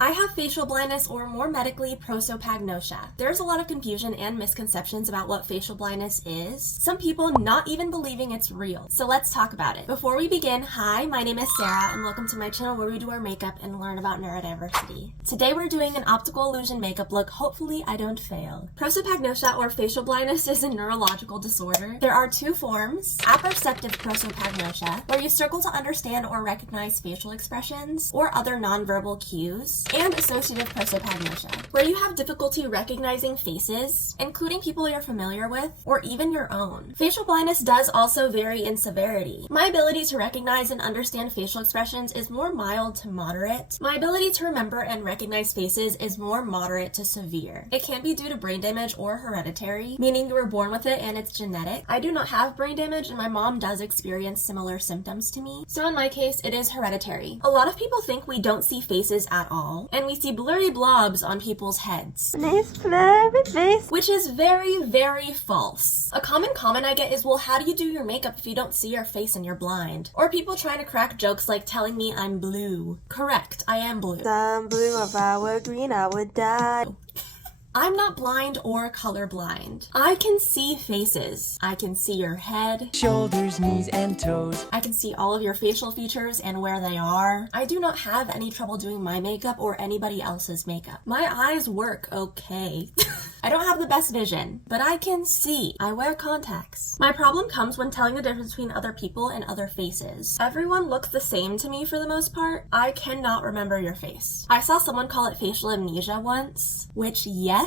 I have facial blindness, or more medically, prosopagnosia. There's a lot of confusion and misconceptions about what facial blindness is, some people not even believing it's real. So let's talk about it. Before we begin, hi, my name is Sarah, and welcome to my channel where we do our makeup and learn about neurodiversity. Today we're doing an optical illusion makeup look. Hopefully I don't fail. Prosopagnosia, or facial blindness, is a neurological disorder. There are two forms: apperceptive prosopagnosia, where you struggle to understand or recognize facial expressions or other nonverbal cues, and associative prosopagnosia, where you have difficulty recognizing faces, including people you're familiar with, or even your own. Facial blindness does also vary in severity. My ability to recognize and understand facial expressions is more mild to moderate. My ability to remember and recognize faces is more moderate to severe. It can be due to brain damage or hereditary, meaning you were born with it and it's genetic. I do not have brain damage, and my mom does experience similar symptoms to me, so in my case, it is hereditary. A lot of people think we don't see faces at all, and we see blurry blobs on people's heads. Nice blurry face. Which is very, very false. A common comment I get is, well, how do you do your makeup if you don't see your face and you're blind? Or people trying to crack jokes like telling me I'm blue. Correct, I am blue. Some blue, if I were green, I would die. I'm not blind or colorblind. I can see faces. I can see your head, shoulders, knees, and toes. I can see all of your facial features and where they are. I do not have any trouble doing my makeup or anybody else's makeup. My eyes work okay. I don't have the best vision, but I can see. I wear contacts. My problem comes when telling the difference between other people and other faces. Everyone looks the same to me for the most part. I cannot remember your face. I saw someone call it facial amnesia once, which yes.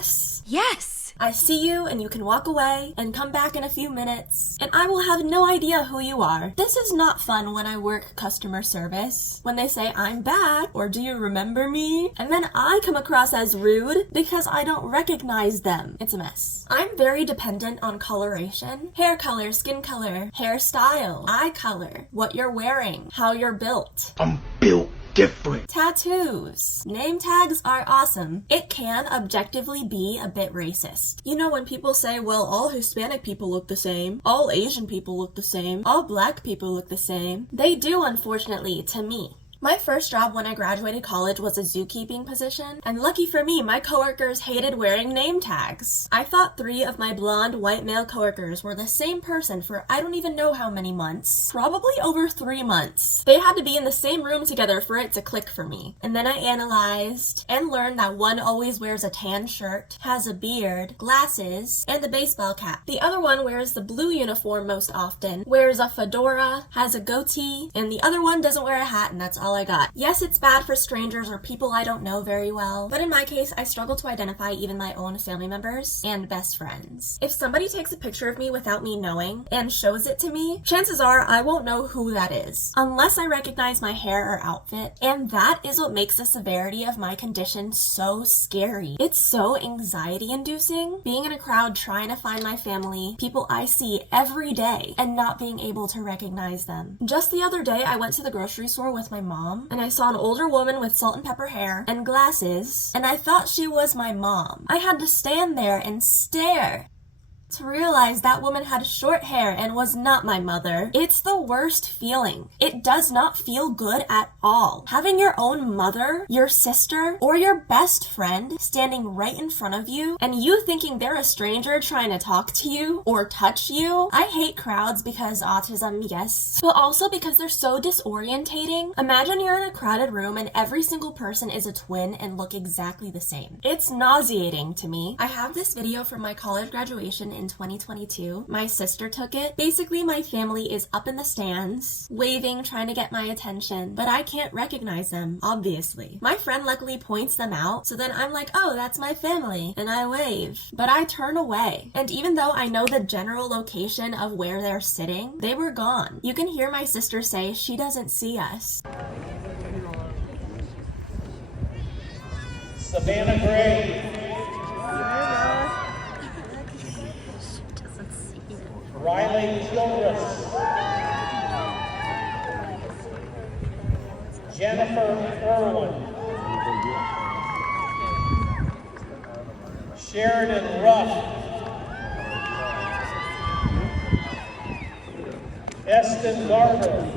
I see you and you can walk away and come back in a few minutes and I will have no idea who you are. This is not fun when I work customer service. When they say, I'm back, or do you remember me? And then I come across as rude because I don't recognize them. It's a mess. I'm very dependent on coloration. Hair color, skin color, hairstyle, eye color, what you're wearing, how you're built. I'm built different. Tattoos. Name tags are awesome. It can objectively be a bit racist. You know, when people say, well, all Hispanic people look the same, all Asian people look the same, all black people look the same. They do, unfortunately, to me. My first job when I graduated college was a zookeeping position, and lucky for me, my coworkers hated wearing name tags. I thought 3 of my blonde white male coworkers were the same person for I don't even know how many months. Probably over 3 months. They had to be in the same room together for it to click for me. And then I analyzed and learned that one always wears a tan shirt, has a beard, glasses, and a baseball cap. The other one wears the blue uniform most often, wears a fedora, has a goatee, and the other one doesn't wear a hat, and that's all I got. Yes, it's bad for strangers or people I don't know very well, but in my case, I struggle to identify even my own family members and best friends. If somebody takes a picture of me without me knowing and shows it to me, chances are I won't know who that is, unless I recognize my hair or outfit, and that is what makes the severity of my condition so scary. It's so anxiety-inducing, being in a crowd trying to find my family, people I see every day, and not being able to recognize them. Just the other day, I went to the grocery store with my mom, and I saw an older woman with salt and pepper hair and glasses, and I thought she was my mom. I had to stand there and stare to realize that woman had short hair and was not my mother. It's the worst feeling. It does not feel good at all. Having your own mother, your sister, or your best friend standing right in front of you, and you thinking they're a stranger trying to talk to you or touch you. I hate crowds because autism, yes, but also because they're so disorientating. Imagine you're in a crowded room and every single person is a twin and look exactly the same. It's nauseating to me. I have this video from my college graduation in 2022. My sister took it. Basically, my family is up in the stands, waving, trying to get my attention, but I can't recognize them, obviously. My friend luckily points them out, so then I'm like, oh, that's my family, and I wave. But I turn away, and even though I know the general location of where they're sitting, they were gone. You can hear my sister say she doesn't see us. Savannah Gray. Riley Childress. Jennifer Irwin. Sheridan Ruff. Eston Garber.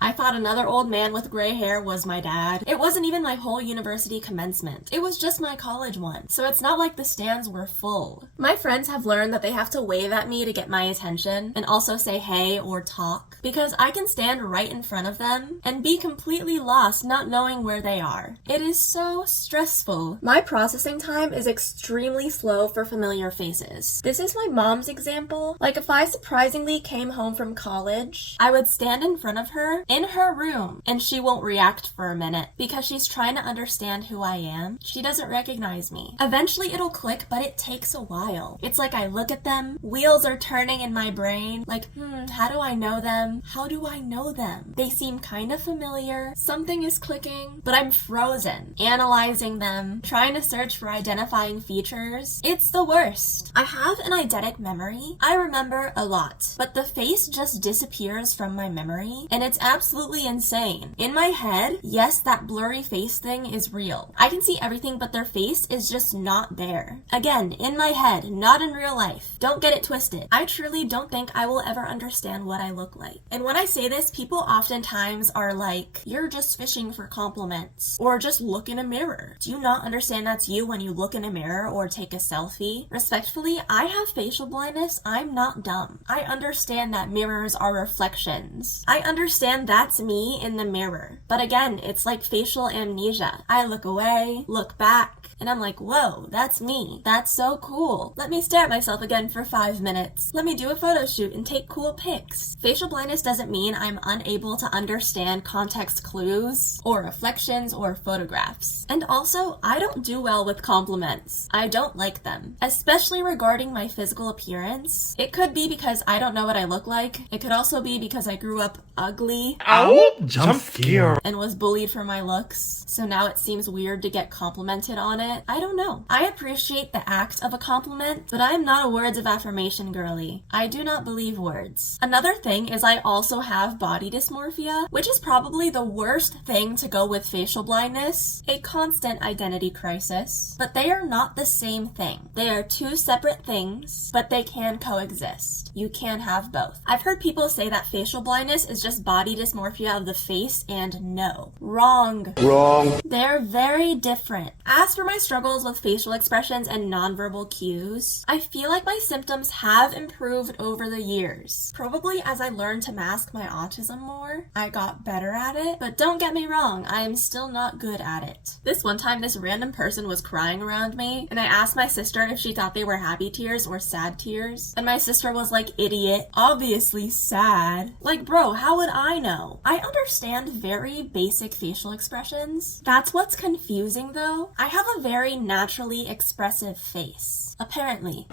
I thought another old man with gray hair was my dad. It wasn't even my whole university commencement. It was just my college one. So it's not like the stands were full. My friends have learned that they have to wave at me to get my attention and also say hey or talk because I can stand right in front of them and be completely lost not knowing where they are. It is so stressful. My processing time is extremely slow for familiar faces. This is my mom's example. Like if I surprisingly came home from college, I would stand in front of her in her room and she won't react for a minute because she's trying to understand who I am. She doesn't recognize me. Eventually it'll click, but it takes a while. It's like I look at them, wheels are turning in my brain, like, how do I know them? How do I know them? They seem kind of familiar. Something is clicking, but I'm frozen, analyzing them, trying to search for identifying features. It's the worst. I have an eidetic memory. I remember a lot, but the face just disappears from my memory, and it's absolutely insane. In my head, yes, that blurry face thing is real. I can see everything, but their face is just not there. Again, in my head, not in real life. Don't get it twisted. I truly don't think I will ever understand what I look like. And when I say this, people oftentimes are like, you're just fishing for compliments, or just look in a mirror. Do you not understand that's you when you look in a mirror or take a selfie? Respectfully, I have facial blindness. I'm not dumb. I understand that mirrors are reflections. I understand that's me in the mirror. But again, it's like facial amnesia. I look away, look back, and I'm like, whoa, that's me. That's so cool. Let me stare at myself again for 5 minutes. Let me do a photo shoot and take cool pics. Facial blindness doesn't mean I'm unable to understand context clues or reflections or photographs. And also, I don't do well with compliments. I don't like them, especially regarding my physical appearance. It could be because I don't know what I look like. It could also be because I grew up ugly Ow! Jump scare. and was bullied for my looks. So now it seems weird to get complimented on it. I don't know. I appreciate the act of a compliment, but I am not a words of affirmation girly. I do not believe words. Another thing is I also have body dysmorphia, which is probably the worst thing to go with facial blindness, a constant identity crisis. But they are not the same thing. They are two separate things, but they can coexist. You can have both. I've heard people say that facial blindness is just body dysmorphia of the face, and no. Wrong. Wrong. They're very different. As for my struggles with facial expressions and nonverbal cues, I feel like my symptoms have improved over the years. Probably as I learned to mask my autism more, I got better at it, but don't get me wrong, I am still not good at it. This one time, this random person was crying around me, and I asked my sister if she thought they were happy tears or sad tears, and my sister was like, idiot, obviously sad. Like, bro, how would I know? I understand very basic facial expressions. That's what's confusing though. I have a very naturally expressive face. Apparently.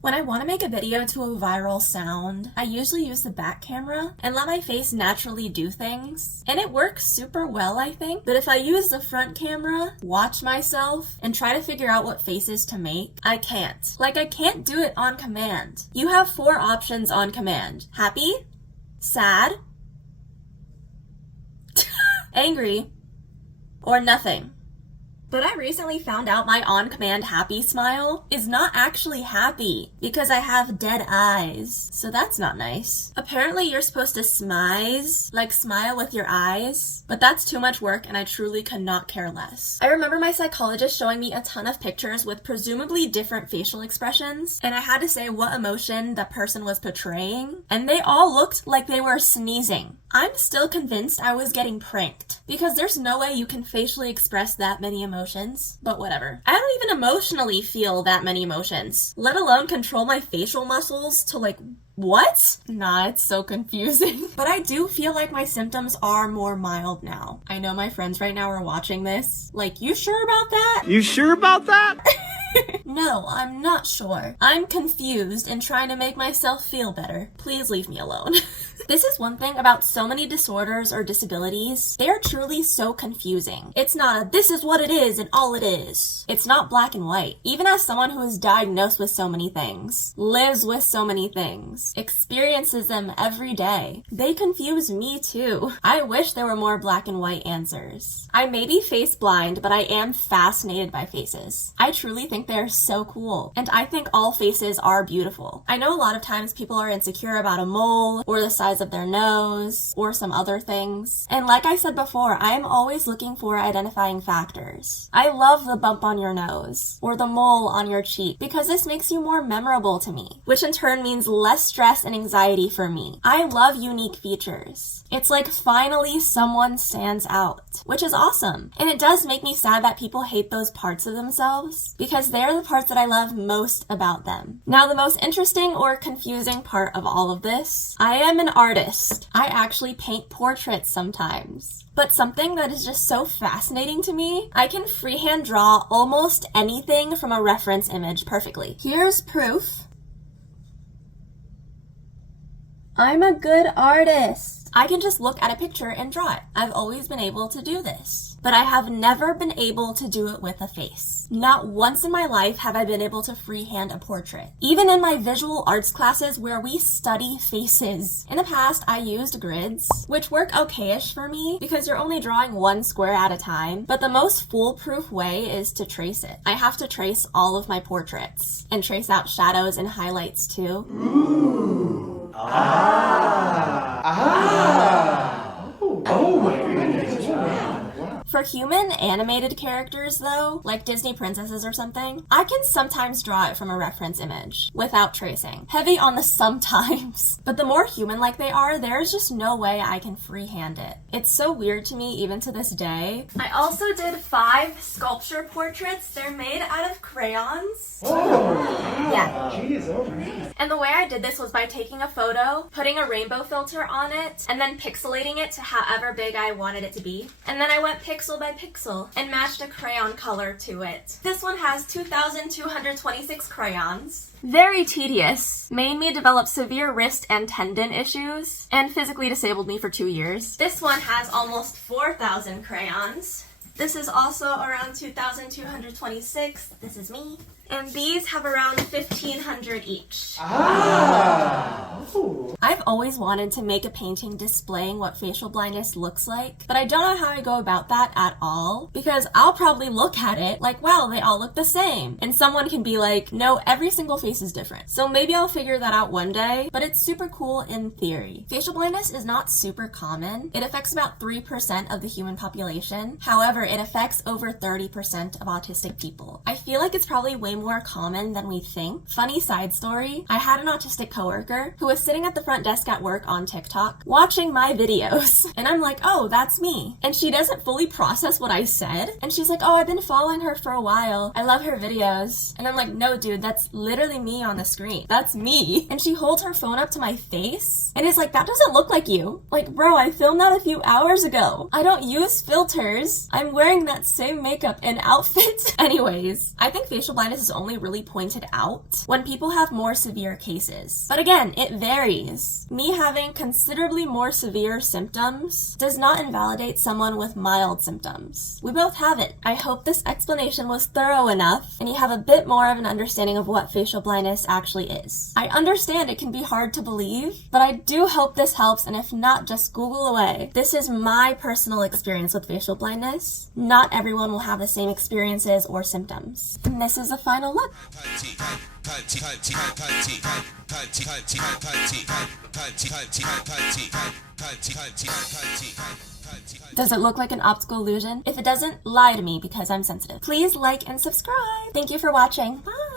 When I want to make a video to a viral sound, I usually use the back camera and let my face naturally do things. And it works super well, I think. But if I use the front camera, watch myself, and try to figure out what faces to make, I can't. Like, I can't do it on command. You have 4 options on command. Happy, sad, angry, or nothing. But I recently found out my on-command happy smile is not actually happy because I have dead eyes. So that's not nice. Apparently you're supposed to smize, like smile with your eyes, but that's too much work and I truly could not care less. I remember my psychologist showing me a ton of pictures with presumably different facial expressions, and I had to say what emotion the person was portraying, and they all looked like they were sneezing. I'm still convinced I was getting pranked because there's no way you can facially express that many emotions, but whatever. I don't even emotionally feel that many emotions, let alone control my facial muscles to like, what? Nah, it's so confusing. But I do feel like my symptoms are more mild now. I know my friends right now are watching this. Like, you sure about that? You sure about that? No, I'm not sure. I'm confused and trying to make myself feel better. Please leave me alone. This is one thing about so many disorders or disabilities. They are truly so confusing. It's not a this is what it is and all it is. It's not black and white. Even as someone who is diagnosed with so many things, lives with so many things, experiences them every day, they confuse me too. I wish there were more black and white answers. I may be face blind, but I am fascinated by faces. I truly think they're so cool, and I think all faces are beautiful. I know a lot of times people are insecure about a mole or the size size of their nose, or some other things. And like I said before, I am always looking for identifying factors. I love the bump on your nose, or the mole on your cheek, because this makes you more memorable to me, which in turn means less stress and anxiety for me. I love unique features. It's like finally someone stands out, which is awesome. And it does make me sad that people hate those parts of themselves, because they're the parts that I love most about them. Now, the most interesting or confusing part of all of this, I am an artist. I actually paint portraits sometimes. But something that is just so fascinating to me, I can freehand draw almost anything from a reference image perfectly. Here's proof. I'm a good artist. I can just look at a picture and draw it. I've always been able to do this, but I have never been able to do it with a face. Not once in my life have I been able to freehand a portrait. Even in my visual arts classes where we study faces. In the past, I used grids, which work okay-ish for me because you're only drawing one square at a time, but the most foolproof way is to trace it. I have to trace all of my portraits and trace out shadows and highlights too. Ooh. Oh my goodness. Wow. For human animated characters though, like Disney princesses or something, I can sometimes draw it from a reference image without tracing. Heavy on the sometimes. But the more human-like they are, there's just no way I can freehand it. It's so weird to me even to this day. I also did 5 sculpture portraits. They're made out of crayons. Oh, yeah. Jeez, oh man. And the way I did this was by taking a photo, putting a rainbow filter on it, and then pixelating it to however big I wanted it to be. And then I went pixel by pixel and matched a crayon color to it. This one has 2,226 crayons. Very tedious. Made me develop severe wrist and tendon issues, and physically disabled me for 2 years. This one has almost 4,000 crayons. This is also around 2,226. This is me. And these have around 1,500 each. I've always wanted to make a painting displaying what facial blindness looks like, but I don't know how I go about that at all, because I'll probably look at it like, wow, they all look the same. And someone can be like, no, every single face is different. So maybe I'll figure that out one day, but it's super cool in theory. Facial blindness is not super common. It affects about 3% of the human population. However, it affects over 30% of autistic people. I feel like it's probably way more common than we think. Funny side story, I had an autistic coworker who was sitting at the front desk at work on TikTok watching my videos. And I'm like, oh, that's me. And she doesn't fully process what I said. And she's like, oh, I've been following her for a while. I love her videos. And I'm like, no, dude, that's literally me on the screen. That's me. And she holds her phone up to my face and is like, that doesn't look like you. Like, bro, I filmed that a few hours ago. I don't use filters. I'm wearing that same makeup and outfit. Anyways, I think facial blindness is only really pointed out when people have more severe cases. But again, it varies. Me having considerably more severe symptoms does not invalidate someone with mild symptoms. We both have it. I hope this explanation was thorough enough and you have a bit more of an understanding of what facial blindness actually is. I understand it can be hard to believe, but I do hope this helps, and if not, just Google away. This is my personal experience with facial blindness. Not everyone will have the same experiences or symptoms. And this is a final look. Does it look like an optical illusion? If it doesn't, lie to me because I'm sensitive. Please like and subscribe. Thank you for watching. Bye!